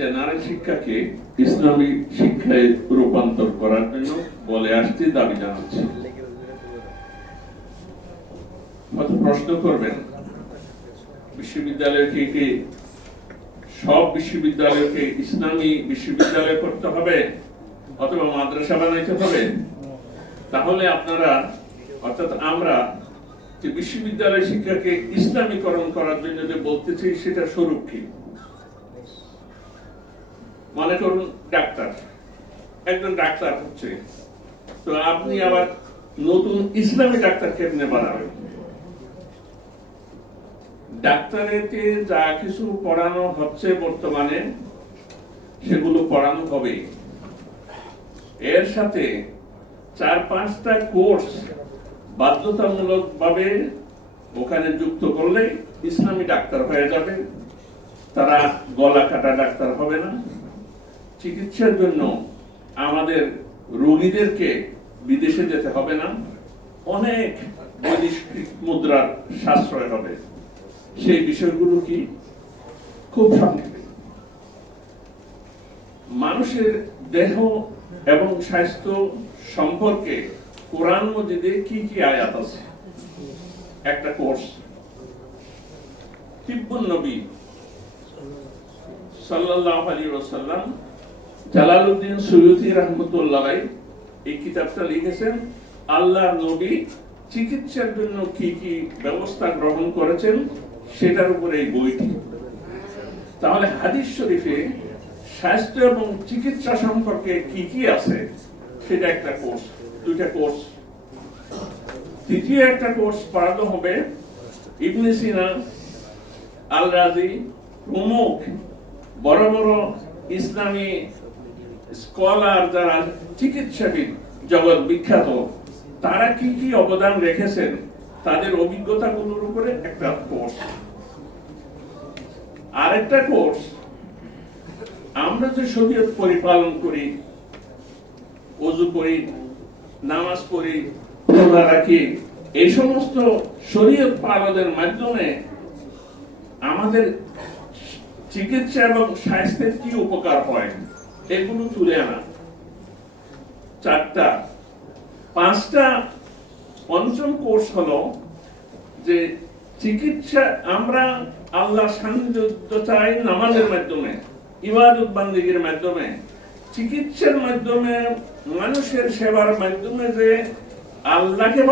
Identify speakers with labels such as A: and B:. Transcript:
A: General শিক্ষাকে ইসলামী শিক্ষায় রূপান্তর করার জন্য বলে আসছি, দাবি জানাচ্ছি। প্রশ্ন করবেন বিশ্ববিদ্যালয়কে কি সব বিশ্ববিদ্যালয়কে ইসলামী বিশ্ববিদ্যালয় করতে হবে অথবা মাদ্রাসা বানাইতে হবে? তাহলে আপনারা, অর্থাৎ আমরা যে বিশ্ববিদ্যালয় শিক্ষাকে ইসলামীকরণ করার জন্য যে বলতেছি সেটা স্বরূপ কি? মনে করুন ডাক্তার, একজন ডাক্তার হচ্ছে। তো আপনি আবার নতুন ইসলামী ডাক্তার কেমনে বানাবেন? ডাক্তারেতে যা কিছু পড়ানো হচ্ছে বর্তমানে, সেগুলো পড়ানো হবে। এর সাথে চার পাঁচটা কোর্স বাধ্যতামূলক ভাবে ওখানে যুক্ত করলে ইসলামী ডাক্তার হয়ে যাবে। তারা গলা কাটা ডাক্তার হবে না। চিকিৎসার জন্য আমাদের রোগীদেরকে বিদেশে যেতে হবে না। অনেক বৈদেশিক মুদ্রার সাশ্রয় হবে। সেই বিষয়গুলো কি খুব সংক্ষেপে মানুষের দেহ এবং স্বাস্থ্য সম্পর্কে কোরআন মজিদে কি কি আয়াত আছে? একটা কোর্স। তিব্বুন নবী সাল্লাল্লাহু আলাইহি ওয়াসাল্লাম জালালউদ্দিন সুয়ুতি রাহমাতুল্লাহ এই কিতাবটা লিখেছেন আল্লাহর নবী চিকিৎসার জন্য কি কি ব্যবস্থা গ্রহণ করেছেন সেটার উপরে এই বইটি। তাহলে হাদিস শরীফে স্বাস্থ্য এবং চিকিৎসা সম্পর্কে কি কি আছে সেটা একটা কোর্স, দুইটা কোর্স। তৃতীয় একটা কোর্স পড়ানো হবে ইবনে সিনা আল রাজি প্রমুখ বড় বড় ইসলামী স্কলার যারা চিকিৎসাবিদ জগৎ বিখ্যাত, তারা কি কি অবদান রেখেছেন? তাদের অভিজ্ঞতাগুলোর উপরে? একটা কোর্স আরেকটা কোর্স আমরা যে শরীয়ত পরিপালন করি, অজু করি, নামাজ পড়ি, রোজা রাখি, এই সমস্ত শরীয়ত পালনের মাধ্যমে আমাদের চিকিৎসা এবং স্বাস্থ্যের কি উপকার হয়? এগুলো তুলে আনা। চারটা। পাঁচটা পঞ্চম কোর্স হলো যে চিকিৎসা, আমরা আল্লাহ সান্নিধ্য চাই নামাজের মাধ্যমে, ইবাদত বান্দিগির মাধ্যমে। চিকিৎসার মাধ্যমে, মানুষের সেবার মাধ্যমে যে আল্লাহকে